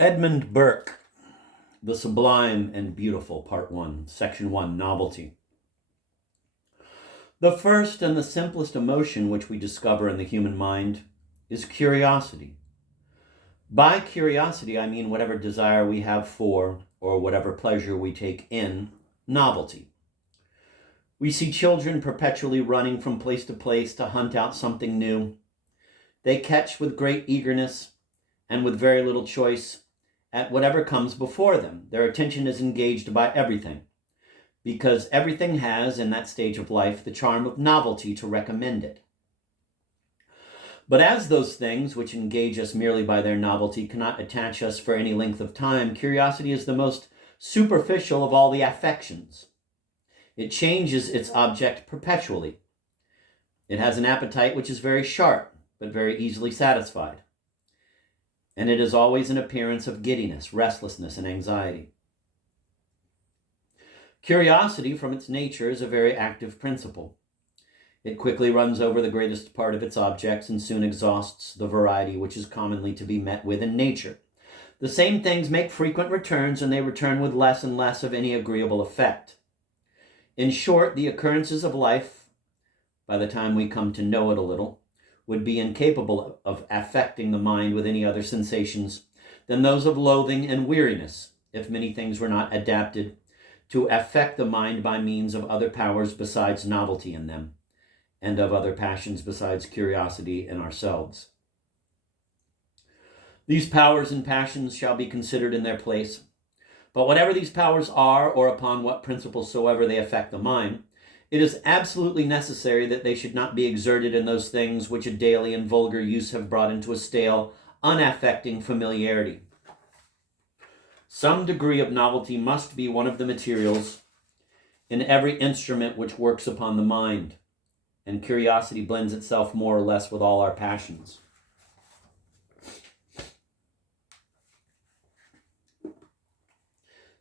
Edmund Burke, The Sublime and Beautiful, Part 1, Section 1, Novelty. The first and the simplest emotion which we discover in the human mind is curiosity. By curiosity, I mean whatever desire we have for, or whatever pleasure we take in, novelty. We see children perpetually running from place to place to hunt out something new. They catch with great eagerness and with very little choice at whatever comes before them. Their attention is engaged by everything, because everything has, in that stage of life, the charm of novelty to recommend it. But as those things which engage us merely by their novelty cannot attach us for any length of time, curiosity is the most superficial of all the affections. It changes its object perpetually. It has an appetite which is very sharp, but very easily satisfied. And it is always an appearance of giddiness, restlessness, and anxiety. Curiosity, from its nature, is a very active principle. It quickly runs over the greatest part of its objects and soon exhausts the variety which is commonly to be met with in nature. The same things make frequent returns, and they return with less and less of any agreeable effect. In short, the occurrences of life, by the time we come to know it a little, would be incapable of affecting the mind with any other sensations than those of loathing and weariness, if many things were not adapted to affect the mind by means of other powers besides novelty in them, and of other passions besides curiosity in ourselves. These powers and passions shall be considered in their place, but whatever these powers are, or upon what principle soever they affect the mind, it is absolutely necessary that they should not be exerted in those things which a daily and vulgar use have brought into a stale, unaffecting familiarity. Some degree of novelty must be one of the materials in every instrument which works upon the mind, and curiosity blends itself more or less with all our passions.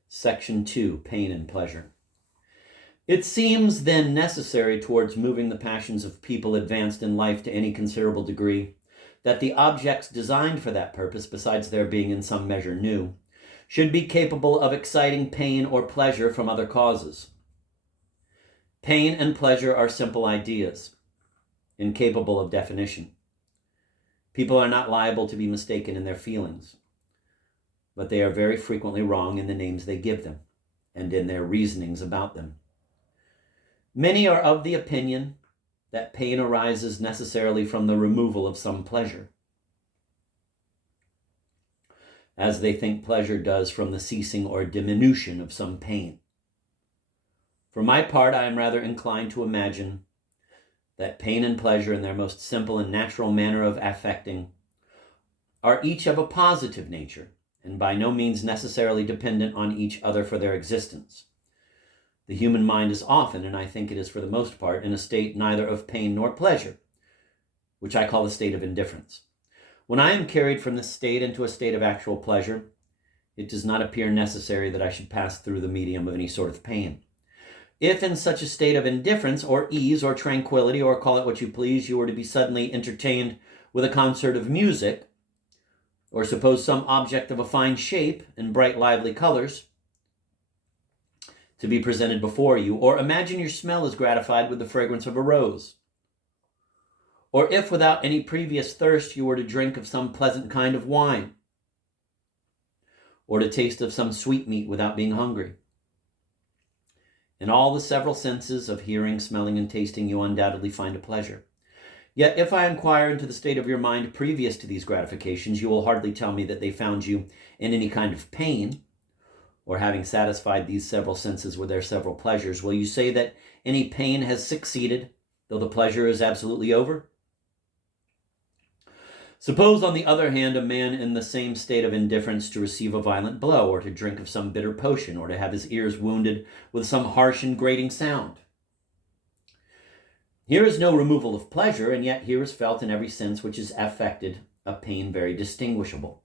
Section 2, Pain and Pleasure. It seems then necessary towards moving the passions of people advanced in life to any considerable degree, that the objects designed for that purpose, besides their being in some measure new, should be capable of exciting pain or pleasure from other causes. Pain and pleasure are simple ideas, incapable of definition. People are not liable to be mistaken in their feelings, but they are very frequently wrong in the names they give them and in their reasonings about them. Many are of the opinion that pain arises necessarily from the removal of some pleasure, as they think pleasure does from the ceasing or diminution of some pain. For my part, I am rather inclined to imagine that pain and pleasure, in their most simple and natural manner of affecting, are each of a positive nature, and by no means necessarily dependent on each other for their existence. The human mind is often, and I think it is for the most part, in a state neither of pain nor pleasure, which I call a state of indifference. When I am carried from this state into a state of actual pleasure, it does not appear necessary that I should pass through the medium of any sort of pain. If in such a state of indifference or ease or tranquility, or call it what you please, you were to be suddenly entertained with a concert of music, or suppose some object of a fine shape and bright lively colors to be presented before you, or imagine your smell is gratified with the fragrance of a rose, or if without any previous thirst you were to drink of some pleasant kind of wine, or to taste of some sweetmeat without being hungry. In all the several senses of hearing, smelling, and tasting you undoubtedly find a pleasure. Yet if I inquire into the state of your mind previous to these gratifications, you will hardly tell me that they found you in any kind of pain, or having satisfied these several senses with their several pleasures. Will you say that any pain has succeeded, though the pleasure is absolutely over? Suppose, on the other hand, a man in the same state of indifference to receive a violent blow, or to drink of some bitter potion, or to have his ears wounded with some harsh and grating sound. Here is no removal of pleasure, and yet here is felt in every sense which is affected a pain very distinguishable.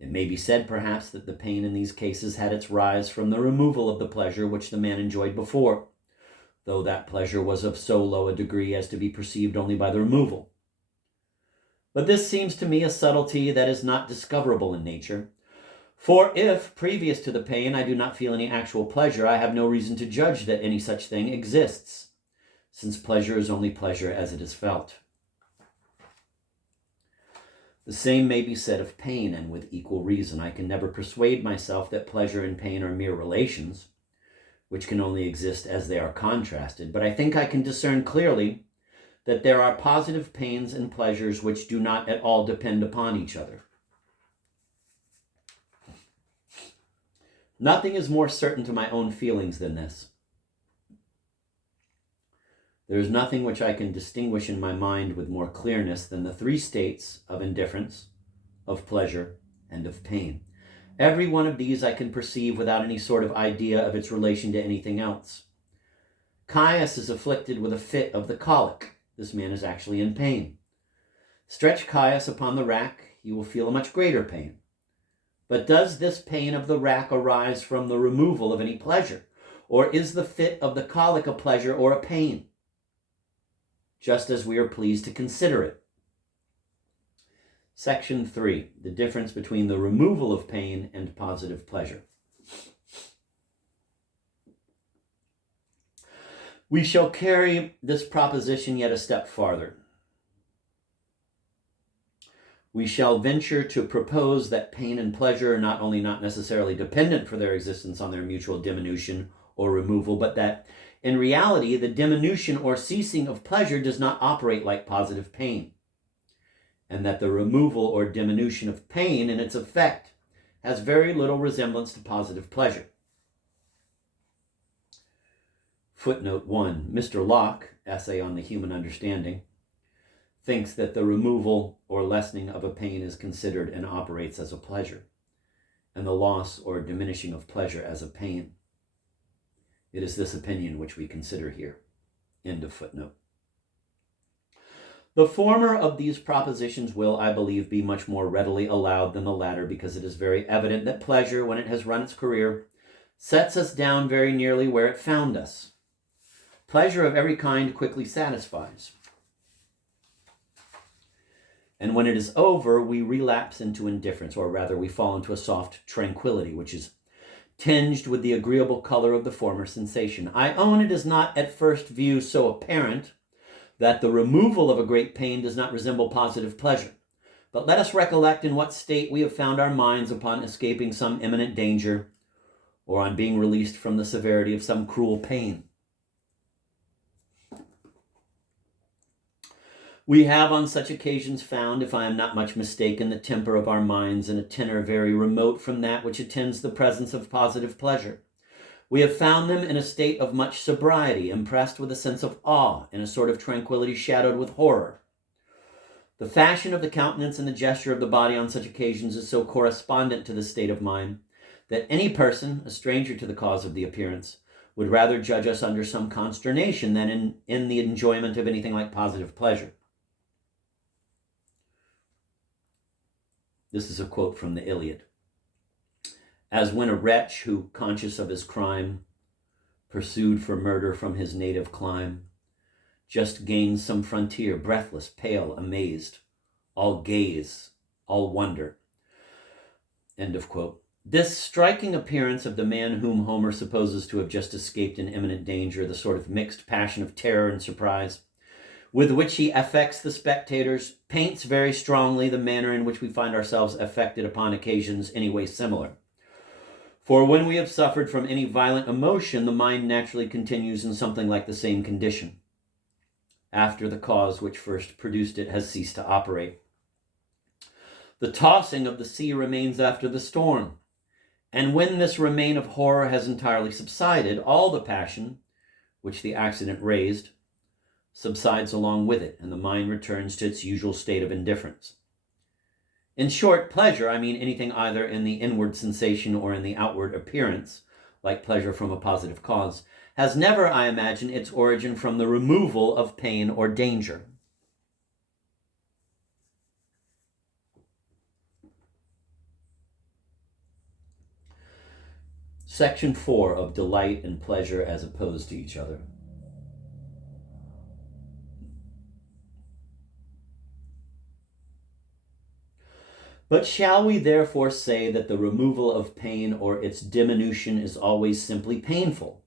It may be said, perhaps, that the pain in these cases had its rise from the removal of the pleasure which the man enjoyed before, though that pleasure was of so low a degree as to be perceived only by the removal. But this seems to me a subtlety that is not discoverable in nature, For if, previous to the pain, I do not feel any actual pleasure, I have no reason to judge that any such thing exists, since pleasure is only pleasure as it is felt. The same may be said of pain, and with equal reason. I can never persuade myself that pleasure and pain are mere relations, which can only exist as they are contrasted, but I think I can discern clearly that there are positive pains and pleasures which do not at all depend upon each other. Nothing is more certain to my own feelings than this. There is nothing which I can distinguish in my mind with more clearness than the three states of indifference, of pleasure, and of pain. Every one of these I can perceive without any sort of idea of its relation to anything else. Caius is afflicted with a fit of the colic. This man is actually in pain. Stretch Caius upon the rack, he will feel a much greater pain. But does this pain of the rack arise from the removal of any pleasure? Or is the fit of the colic a pleasure or a pain? Just as we are pleased to consider it. Section 3, the difference between the removal of pain and positive pleasure. We shall carry this proposition yet a step farther. We shall venture to propose that pain and pleasure are not only not necessarily dependent for their existence on their mutual diminution or removal, but that in reality, the diminution or ceasing of pleasure does not operate like positive pain, and that the removal or diminution of pain in its effect has very little resemblance to positive pleasure. Footnote 1. Mr. Locke, Essay on the Human Understanding, thinks that the removal or lessening of a pain is considered and operates as a pleasure, and the loss or diminishing of pleasure as a pain. It is this opinion which we consider here. End of footnote. The former of these propositions will, I believe, be much more readily allowed than the latter, because it is very evident that pleasure, when it has run its career, sets us down very nearly where it found us. Pleasure of every kind quickly satisfies. And when it is over, we relapse into indifference, or rather we fall into a soft tranquility, which is tinged with the agreeable color of the former sensation. I own it is not at first view so apparent that the removal of a great pain does not resemble positive pleasure. But let us recollect in what state we have found our minds upon escaping some imminent danger, or on being released from the severity of some cruel pain. We have on such occasions found, if I am not much mistaken, the temper of our minds in a tenor very remote from that which attends the presence of positive pleasure. We have found them in a state of much sobriety, impressed with a sense of awe, in a sort of tranquility shadowed with horror. The fashion of the countenance and the gesture of the body on such occasions is so correspondent to this state of mind, that any person, a stranger to the cause of the appearance, would rather judge us under some consternation than in the enjoyment of anything like positive pleasure. This is a quote from the Iliad. As when a wretch who, conscious of his crime, pursued for murder from his native clime, just gains some frontier, breathless, pale, amazed, all gaze, all wonder. End of quote. This striking appearance of the man whom Homer supposes to have just escaped an imminent danger, the sort of mixed passion of terror and surprise with which he affects the spectators, paints very strongly the manner in which we find ourselves affected upon occasions any way similar. For when we have suffered from any violent emotion, the mind naturally continues in something like the same condition, after the cause which first produced it has ceased to operate. The tossing of the sea remains after the storm, and when this remain of horror has entirely subsided, all the passion which the accident raised subsides along with it, and the mind returns to its usual state of indifference. In short, pleasure, I mean anything either in the inward sensation or in the outward appearance, like pleasure from a positive cause, has never, I imagine, its origin from the removal of pain or danger. Section 4 of delight and pleasure as opposed to each other. But shall we therefore say that the removal of pain or its diminution is always simply painful?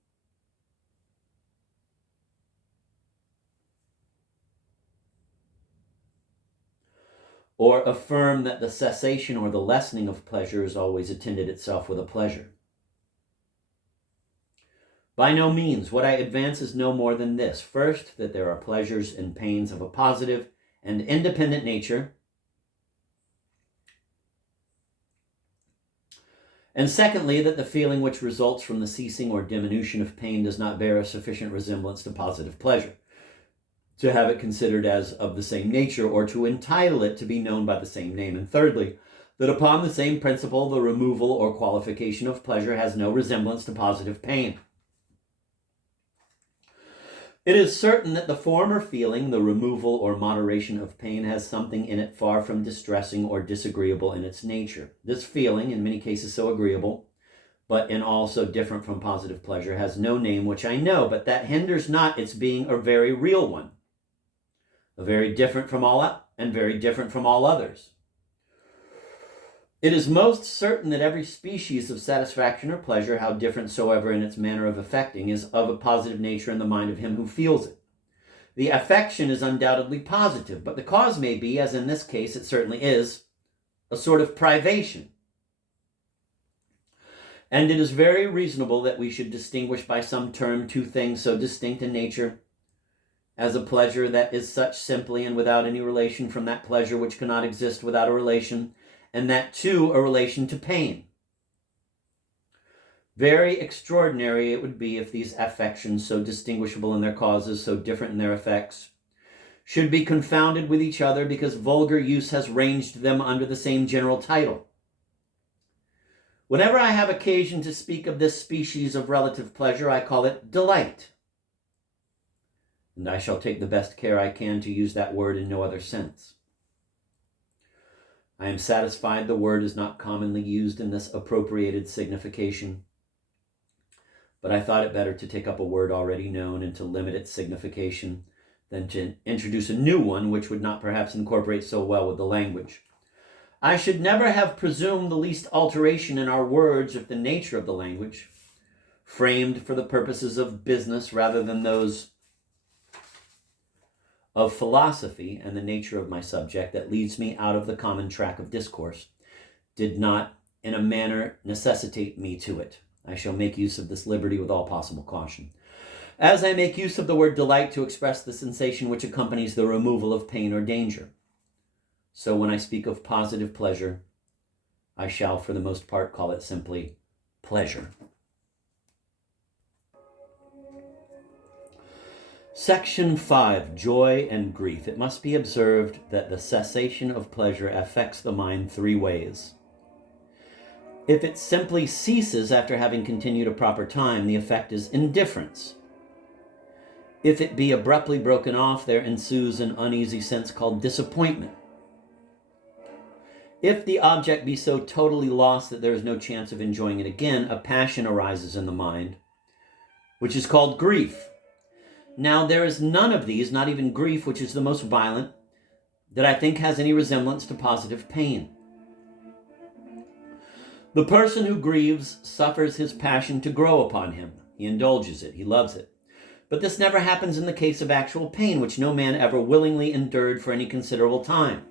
Or affirm that the cessation or the lessening of pleasure is always attended itself with a pleasure? By no means. What I advance is no more than this. First, that there are pleasures and pains of a positive and independent nature. And secondly, that the feeling which results from the ceasing or diminution of pain does not bear a sufficient resemblance to positive pleasure to have it considered as of the same nature, or to entitle it to be known by the same name. And thirdly, that upon the same principle, the removal or qualification of pleasure has no resemblance to positive pain. It is certain that the former feeling, the removal or moderation of pain, has something in it far from distressing or disagreeable in its nature. This feeling, in many cases so agreeable, but in all so different from positive pleasure, has no name which I know, but that hinders not its being a very real one, very different from all and very different from all others. It is most certain that every species of satisfaction or pleasure, how different soever in its manner of affecting, is of a positive nature in the mind of him who feels it. The affection is undoubtedly positive, but the cause may be, as in this case it certainly is, a sort of privation. And it is very reasonable that we should distinguish by some term two things so distinct in nature as a pleasure that is such simply and without any relation from that pleasure which cannot exist without a relation, and that too a relation to pain. Very extraordinary it would be if these affections, so distinguishable in their causes, so different in their effects, should be confounded with each other because vulgar use has ranged them under the same general title. Whenever I have occasion to speak of this species of relative pleasure, I call it delight. And I shall take the best care I can to use that word in no other sense. I am satisfied the word is not commonly used in this appropriated signification, but I thought it better to take up a word already known and to limit its signification than to introduce a new one which would not perhaps incorporate so well with the language. I should never have presumed the least alteration in our words if the nature of the language, framed for the purposes of business rather than those of philosophy, and the nature of my subject that leads me out of the common track of discourse, did not in a manner necessitate me to it. I shall make use of this liberty with all possible caution. As I make use of the word delight to express the sensation which accompanies the removal of pain or danger, so when I speak of positive pleasure, I shall for the most part call it simply pleasure. Section 5, Joy and Grief. It must be observed that the cessation of pleasure affects the mind three ways. If it simply ceases after having continued a proper time, the effect is indifference. If it be abruptly broken off, there ensues an uneasy sense called disappointment. If the object be so totally lost that there is no chance of enjoying it again, a passion arises in the mind, which is called grief. Now, there is none of these, not even grief, which is the most violent, that I think has any resemblance to positive pain. The person who grieves suffers his passion to grow upon him. He indulges it, he loves it. But this never happens in the case of actual pain, which no man ever willingly endured for any considerable time.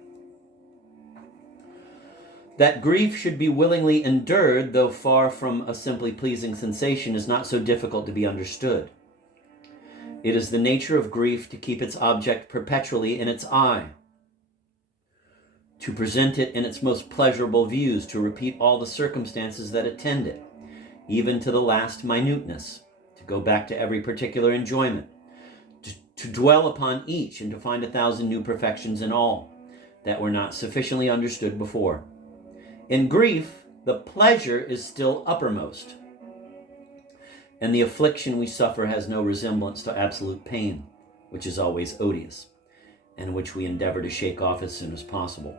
That grief should be willingly endured, though far from a simply pleasing sensation, is not so difficult to be understood. It is the nature of grief to keep its object perpetually in its eye, to present it in its most pleasurable views, to repeat all the circumstances that attend it, even to the last minuteness, to go back to every particular enjoyment, to dwell upon each and to find 1,000 new perfections in all that were not sufficiently understood before. In grief, the pleasure is still uppermost, and the affliction we suffer has no resemblance to absolute pain, which is always odious, and which we endeavor to shake off as soon as possible.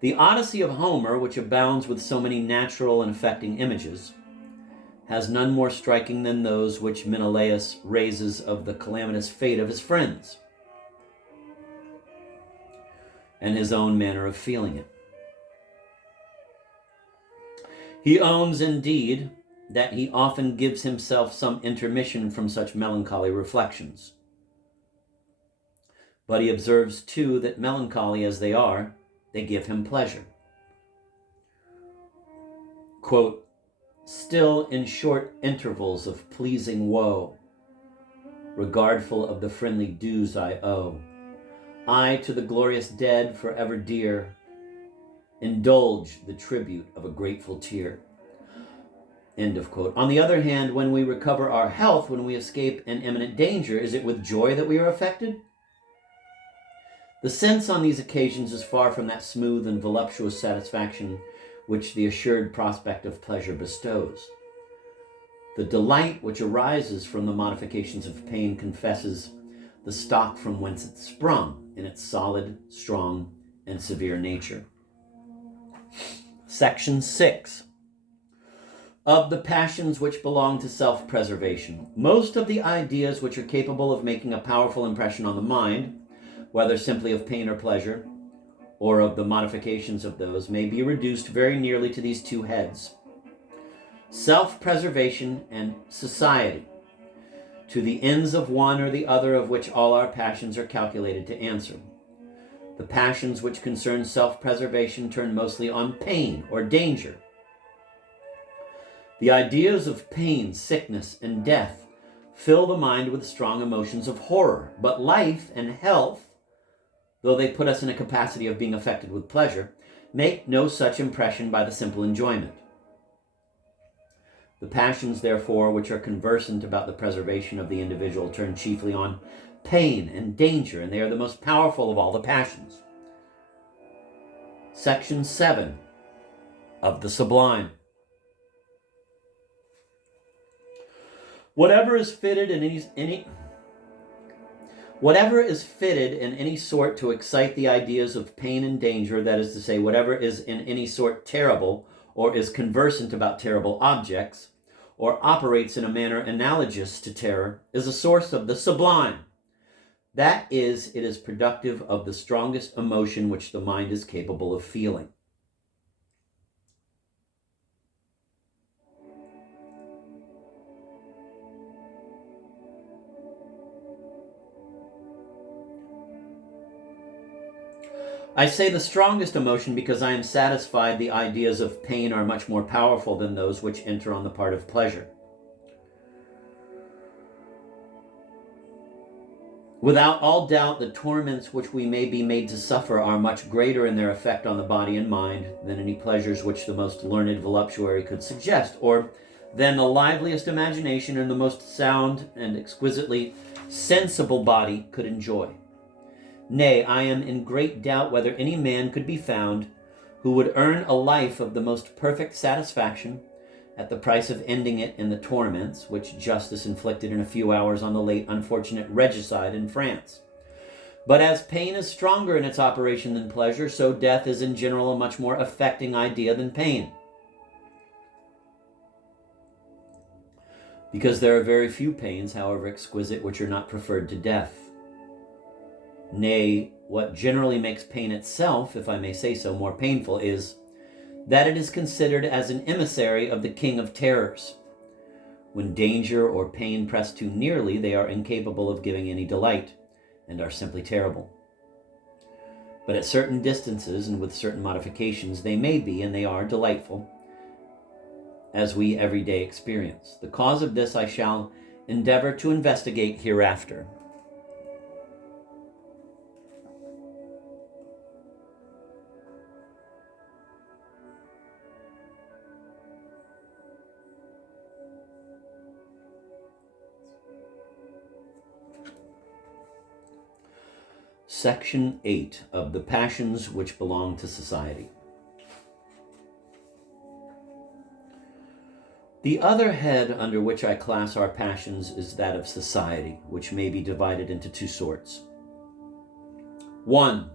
The Odyssey of Homer, which abounds with so many natural and affecting images, has none more striking than those which Menelaus raises of the calamitous fate of his friends, and his own manner of feeling it. He owns, indeed, that he often gives himself some intermission from such melancholy reflections. But he observes, too, that melancholy as they are, they give him pleasure. Quote, still in short intervals of pleasing woe, regardful of the friendly dues I owe, I to the glorious dead forever dear, indulge the tribute of a grateful tear. End of quote. On the other hand, when we recover our health, when we escape an imminent danger, is it with joy that we are affected? The sense on these occasions is far from that smooth and voluptuous satisfaction which the assured prospect of pleasure bestows. The delight which arises from the modifications of pain confesses the stock from whence it sprung in its solid, strong, and severe nature. Section 6. Of the passions which belong to self-preservation. Most of the ideas which are capable of making a powerful impression on the mind, whether simply of pain or pleasure, or of the modifications of those, may be reduced very nearly to these two heads: self-preservation and society, to the ends of one or the other of which all our passions are calculated to answer. The passions which concern self-preservation turn mostly on pain or danger. The ideas of pain, sickness, and death fill the mind with strong emotions of horror, but life and health, though they put us in a capacity of being affected with pleasure, make no such impression by the simple enjoyment. The passions, therefore, which are conversant about the preservation of the individual turn chiefly on pain and danger, and they are the most powerful of all the passions. Section 7 of the Sublime. Whatever is fitted in any sort to excite the ideas of pain and danger, that is to say, whatever is in any sort terrible, or is conversant about terrible objects, or operates in a manner analogous to terror, is a source of the sublime. That is, it is productive of the strongest emotion which the mind is capable of feeling. I say the strongest emotion because I am satisfied the ideas of pain are much more powerful than those which enter on the part of pleasure. Without all doubt, the torments which we may be made to suffer are much greater in their effect on the body and mind than any pleasures which the most learned voluptuary could suggest, or than the liveliest imagination and the most sound and exquisitely sensible body could enjoy. Nay, I am in great doubt whether any man could be found who would earn a life of the most perfect satisfaction at the price of ending it in the torments which justice inflicted in a few hours on the late unfortunate regicide in France. But as pain is stronger in its operation than pleasure, so death is in general a much more affecting idea than pain. Because there are very few pains, however exquisite, which are not preferred to death. Nay, what generally makes pain itself, if I may say so, more painful is that it is considered as an emissary of the king of terrors. When danger or pain press too nearly, they are incapable of giving any delight, and are simply terrible. But at certain distances, and with certain modifications, they may be, and they are, delightful, as we every day experience. The cause of this I shall endeavor to investigate hereafter. Section 8 of the passions which belong to society. The other head under which I class our passions is that of society, which may be divided into two sorts. 1.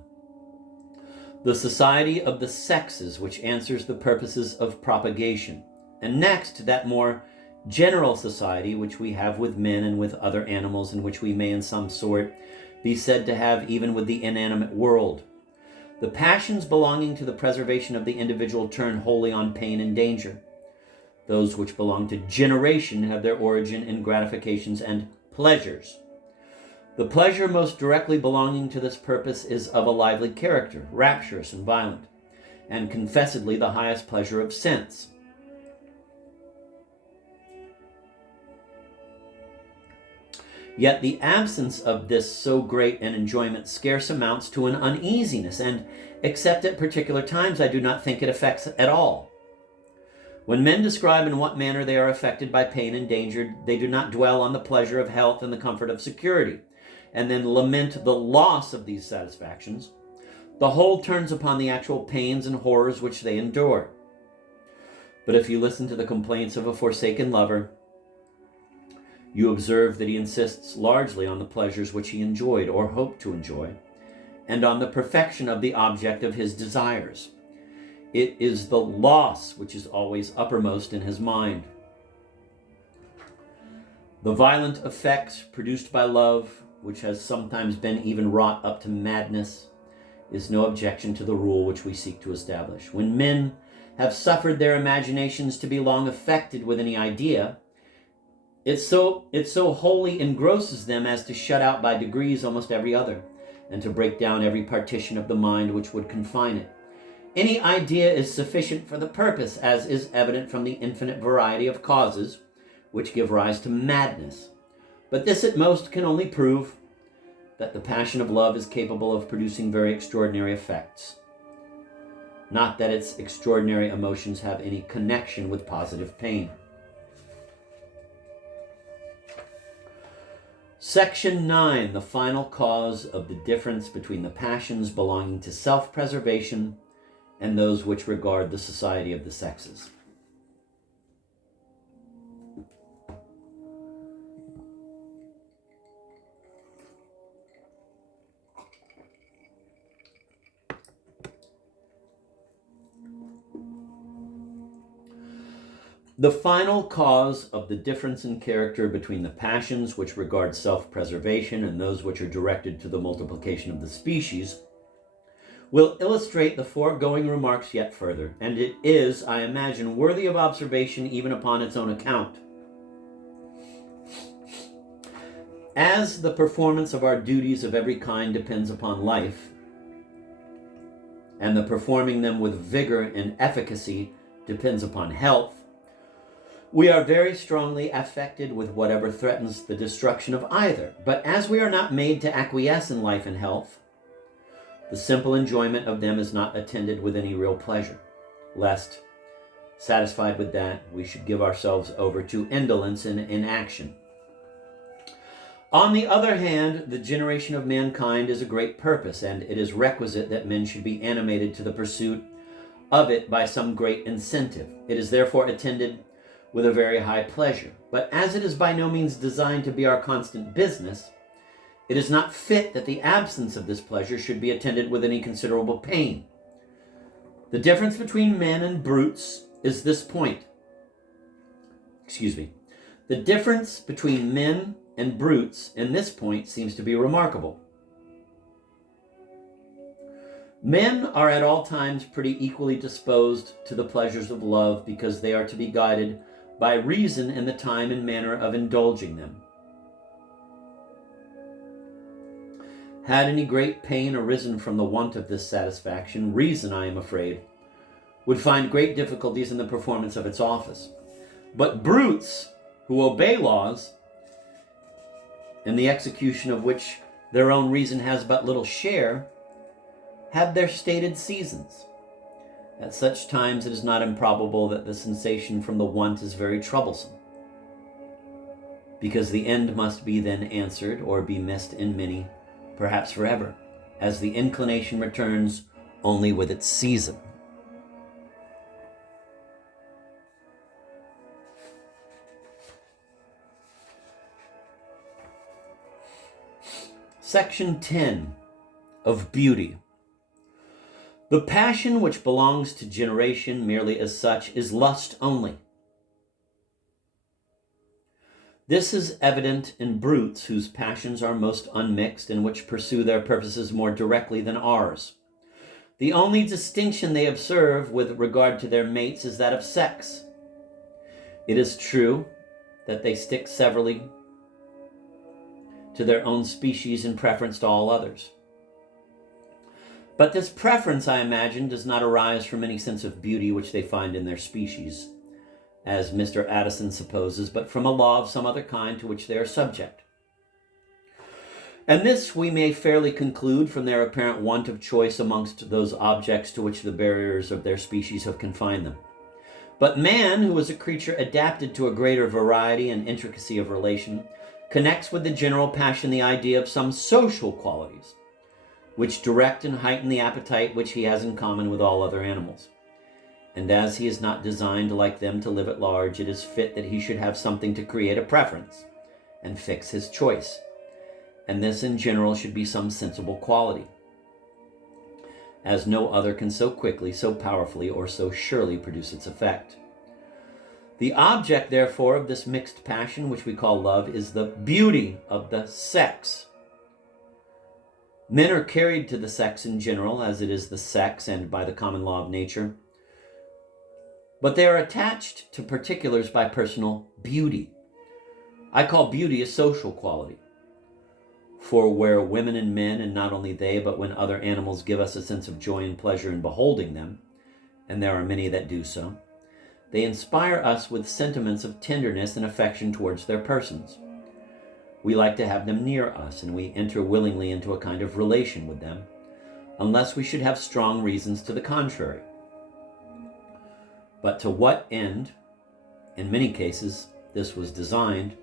The society of the sexes, which answers the purposes of propagation. And next, that more general society which we have with men and with other animals, and which we may in some sort be said to have even with the inanimate world. The passions belonging to the preservation of the individual turn wholly on pain and danger. Those which belong to generation have their origin in gratifications and pleasures. The pleasure most directly belonging to this purpose is of a lively character, rapturous and violent, and confessedly the highest pleasure of sense. Yet the absence of this so great an enjoyment scarce amounts to an uneasiness, and except at particular times, I do not think it affects at all. When men describe in what manner they are affected by pain and danger, they do not dwell on the pleasure of health and the comfort of security, and then lament the loss of these satisfactions. The whole turns upon the actual pains and horrors which they endure. But if you listen to the complaints of a forsaken lover, you observe that he insists largely on the pleasures which he enjoyed or hoped to enjoy, and on the perfection of the object of his desires. It is the loss which is always uppermost in his mind. The violent effect produced by love, which has sometimes been even wrought up to madness, is no objection to the rule which we seek to establish. When men have suffered their imaginations to be long affected with any idea, it so wholly engrosses them as to shut out by degrees almost every other, and to break down every partition of the mind which would confine it. Any idea is sufficient for the purpose, as is evident from the infinite variety of causes which give rise to madness. But this at most can only prove that the passion of love is capable of producing very extraordinary effects, not that its extraordinary emotions have any connection with positive pain. Section 9, the final cause of the difference between the passions belonging to self-preservation and those which regard the society of the sexes. The final cause of the difference in character between the passions which regard self-preservation and those which are directed to the multiplication of the species will illustrate the foregoing remarks yet further, and it is, I imagine, worthy of observation even upon its own account. As the performance of our duties of every kind depends upon life, and the performing them with vigor and efficacy depends upon health, we are very strongly affected with whatever threatens the destruction of either. But as we are not made to acquiesce in life and health, the simple enjoyment of them is not attended with any real pleasure, lest, satisfied with that, we should give ourselves over to indolence and inaction. On the other hand, the generation of mankind is a great purpose, and it is requisite that men should be animated to the pursuit of it by some great incentive. It is therefore attended with a very high pleasure. But as it is by no means designed to be our constant business, it is not fit that the absence of this pleasure should be attended with any considerable pain. The difference between men and brutes is this point. The difference between men and brutes in this point seems to be remarkable. Men are at all times pretty equally disposed to the pleasures of love because they are to be guided by reason in the time and manner of indulging them. Had any great pain arisen from the want of this satisfaction, reason, I am afraid, would find great difficulties in the performance of its office. But brutes who obey laws, in the execution of which their own reason has but little share, have their stated seasons. At such times it is not improbable that the sensation from the want is very troublesome, because the end must be then answered or be missed in many, perhaps forever, as the inclination returns only with its season. Section 10 of Beauty. The passion which belongs to generation merely as such is lust only. This is evident in brutes whose passions are most unmixed and which pursue their purposes more directly than ours. The only distinction they observe with regard to their mates is that of sex. It is true that they stick severally to their own species in preference to all others. But this preference, I imagine, does not arise from any sense of beauty which they find in their species, as Mr. Addison supposes, but from a law of some other kind to which they are subject. And this we may fairly conclude from their apparent want of choice amongst those objects to which the barriers of their species have confined them. But man, who is a creature adapted to a greater variety and intricacy of relation, connects with the general passion the idea of some social qualities, which direct and heighten the appetite which he has in common with all other animals. And as he is not designed like them to live at large, it is fit that he should have something to create a preference and fix his choice. And this in general should be some sensible quality, as no other can so quickly, so powerfully, or so surely produce its effect. The object, therefore, of this mixed passion, which we call love, is the beauty of the sex. Men are carried to the sex in general, as it is the sex and by the common law of nature. But they are attached to particulars by personal beauty. I call beauty a social quality. For where women and men, and not only they, but when other animals give us a sense of joy and pleasure in beholding them, and there are many that do so, they inspire us with sentiments of tenderness and affection towards their persons. We like to have them near us, and we enter willingly into a kind of relation with them, unless we should have strong reasons to the contrary. But to what end, in many cases, this was designed,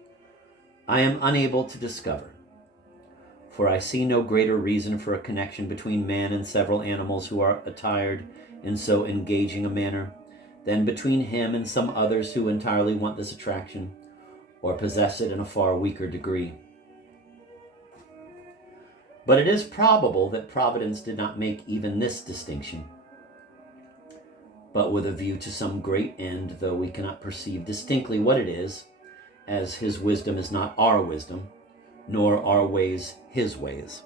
I am unable to discover. For I see no greater reason for a connection between man and several animals who are attired in so engaging a manner, than between him and some others who entirely want this attraction, or possess it in a far weaker degree. But it is probable that Providence did not make even this distinction, but with a view to some great end, though we cannot perceive distinctly what it is, as his wisdom is not our wisdom, nor our ways his ways.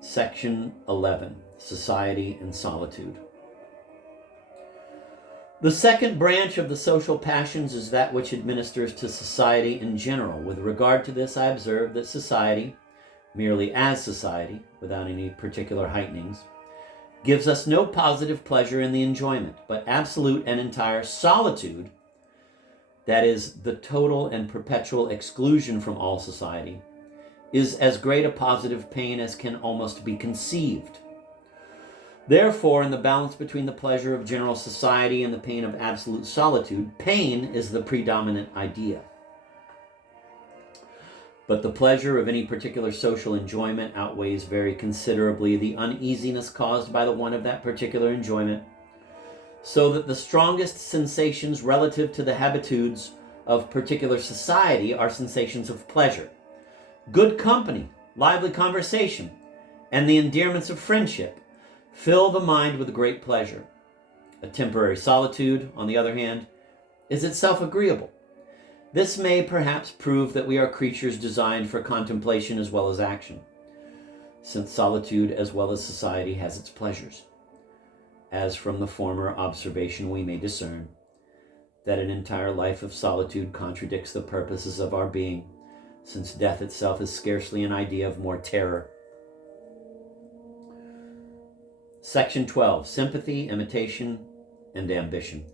Section 11, Society and Solitude. The second branch of the social passions is that which administers to society in general. With regard to this, I observe that society, merely as society, without any particular heightenings, gives us no positive pleasure in the enjoyment, but absolute and entire solitude, that is, the total and perpetual exclusion from all society, is as great a positive pain as can almost be conceived. Therefore, in the balance between the pleasure of general society and the pain of absolute solitude, pain is the predominant idea. But the pleasure of any particular social enjoyment outweighs very considerably the uneasiness caused by the want of that particular enjoyment, so that the strongest sensations relative to the habitudes of particular society are sensations of pleasure. Good company, lively conversation, and the endearments of friendship fill the mind with great pleasure. A temporary solitude, on the other hand, is itself agreeable. This may perhaps prove that we are creatures designed for contemplation as well as action, since solitude as well as society has its pleasures. As from the former observation we may discern that an entire life of solitude contradicts the purposes of our being, since death itself is scarcely an idea of more terror. Section 12, Sympathy, Imitation, and Ambition.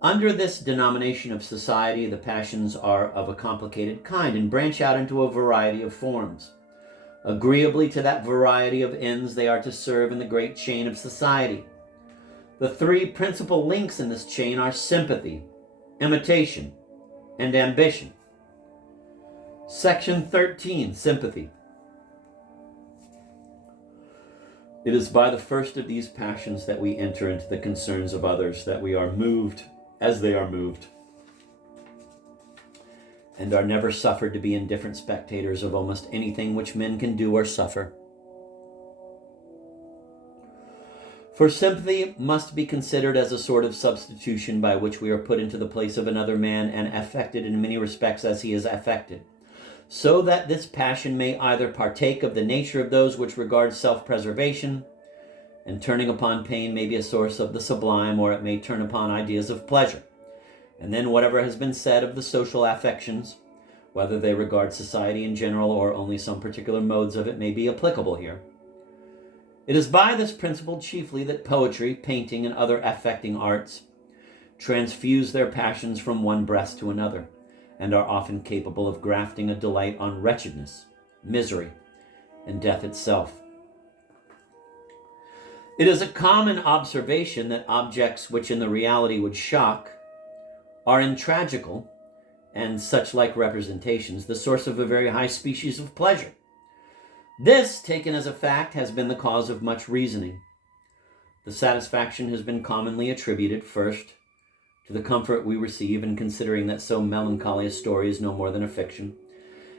Under this denomination of society, the passions are of a complicated kind and branch out into a variety of forms. Agreeably to that variety of ends they are to serve in the great chain of society. The three principal links in this chain are sympathy, imitation, and ambition. Section 13, Sympathy. It is by the first of these passions that we enter into the concerns of others, that we are moved as they are moved, and are never suffered to be indifferent spectators of almost anything which men can do or suffer. For sympathy must be considered as a sort of substitution by which we are put into the place of another man and affected in many respects as he is affected, so that this passion may either partake of the nature of those which regard self-preservation and turning upon pain may be a source of the sublime, or it may turn upon ideas of pleasure. And then whatever has been said of the social affections, whether they regard society in general or only some particular modes of it, may be applicable here. It is by this principle chiefly that poetry, painting, and other affecting arts transfuse their passions from one breast to another, and are often capable of grafting a delight on wretchedness, misery, and death itself. It is a common observation that objects which in the reality would shock are in tragical and such like representations the source of a very high species of pleasure. This, taken as a fact, has been the cause of much reasoning. The satisfaction has been commonly attributed, first, to the comfort we receive in considering that so melancholy a story is no more than a fiction,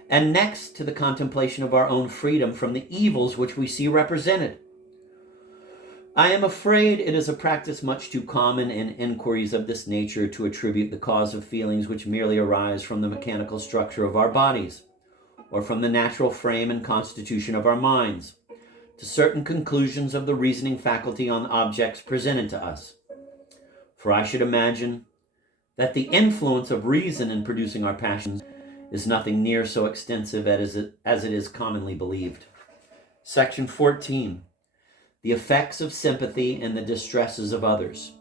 and next to the contemplation of our own freedom from the evils which we see represented. I am afraid it is a practice much too common in inquiries of this nature to attribute the cause of feelings which merely arise from the mechanical structure of our bodies, or from the natural frame and constitution of our minds, to certain conclusions of the reasoning faculty on objects presented to us. For I should imagine that the influence of reason in producing our passions is nothing near so extensive as it is commonly believed. Section 14. The effects of sympathy in the distresses of others.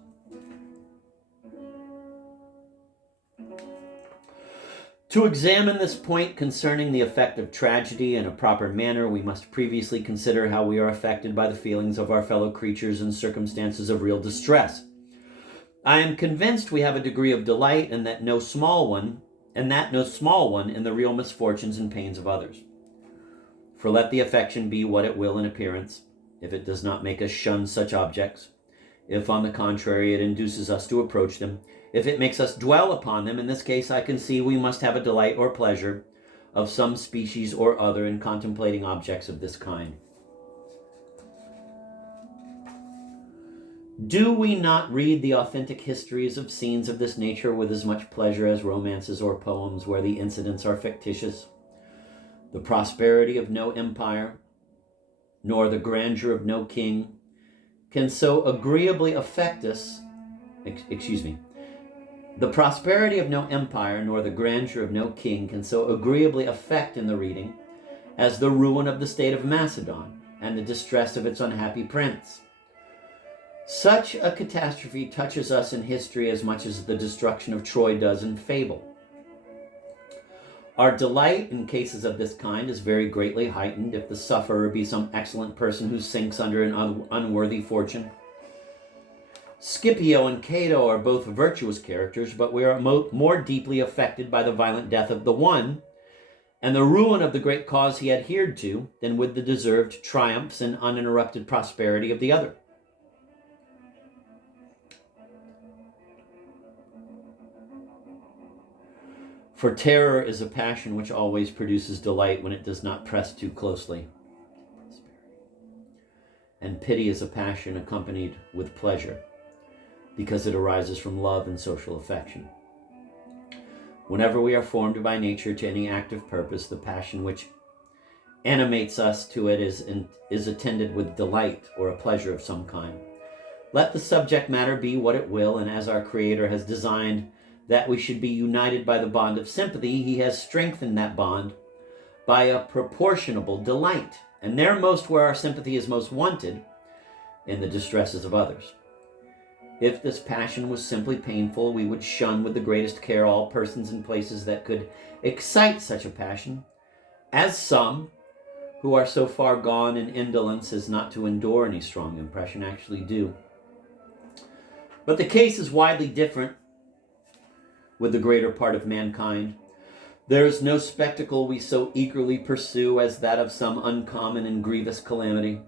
To examine this point concerning the effect of tragedy in a proper manner, we must previously consider how we are affected by the feelings of our fellow creatures in circumstances of real distress. I am convinced we have a degree of delight, and that no small one in the real misfortunes and pains of others. For let the affection be what it will in appearance, if it does not make us shun such objects, if on the contrary it induces us to approach them, if it makes us dwell upon them, in this case I can see we must have a delight or pleasure of some species or other in contemplating objects of this kind. Do we not read the authentic histories of scenes of this nature with as much pleasure as romances or poems where the incidents are fictitious? The prosperity of no empire, nor the grandeur of no king, can so agreeably affect us, the prosperity of no empire, nor the grandeur of no king can so agreeably affect in the reading as the ruin of the state of Macedon and the distress of its unhappy prince. Such a catastrophe touches us in history as much as the destruction of Troy does in fable. Our delight in cases of this kind is very greatly heightened if the sufferer be some excellent person who sinks under an unworthy fortune. Scipio and Cato are both virtuous characters, but we are more deeply affected by the violent death of the one and the ruin of the great cause he adhered to than with the deserved triumphs and uninterrupted prosperity of the other. For terror is a passion which always produces delight when it does not press too closely. And pity is a passion accompanied with pleasure, because it arises from love and social affection. Whenever we are formed by nature to any active purpose, the passion which animates us to it is attended with delight or a pleasure of some kind. Let the subject matter be what it will, and as our Creator has designed that we should be united by the bond of sympathy, he has strengthened that bond by a proportionable delight, and there most where our sympathy is most wanted, in the distresses of others. If this passion was simply painful, we would shun with the greatest care all persons and places that could excite such a passion, as some, who are so far gone in indolence as not to endure any strong impression, actually do. But the case is widely different with the greater part of mankind. There is no spectacle we so eagerly pursue as that of some uncommon and grievous calamity,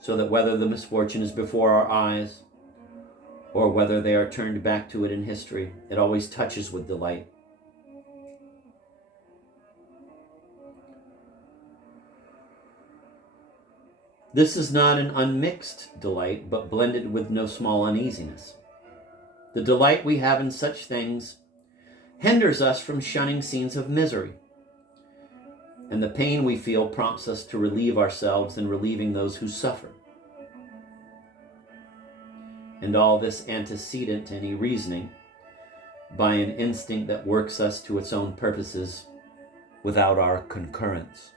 so that whether the misfortune is before our eyes, or whether they are turned back to it in history, it always touches with delight. This is not an unmixed delight, but blended with no small uneasiness. The delight we have in such things hinders us from shunning scenes of misery, and the pain we feel prompts us to relieve ourselves in relieving those who suffer. and all this antecedent to any reasoning, by an instinct that works us to its own purposes without our concurrence.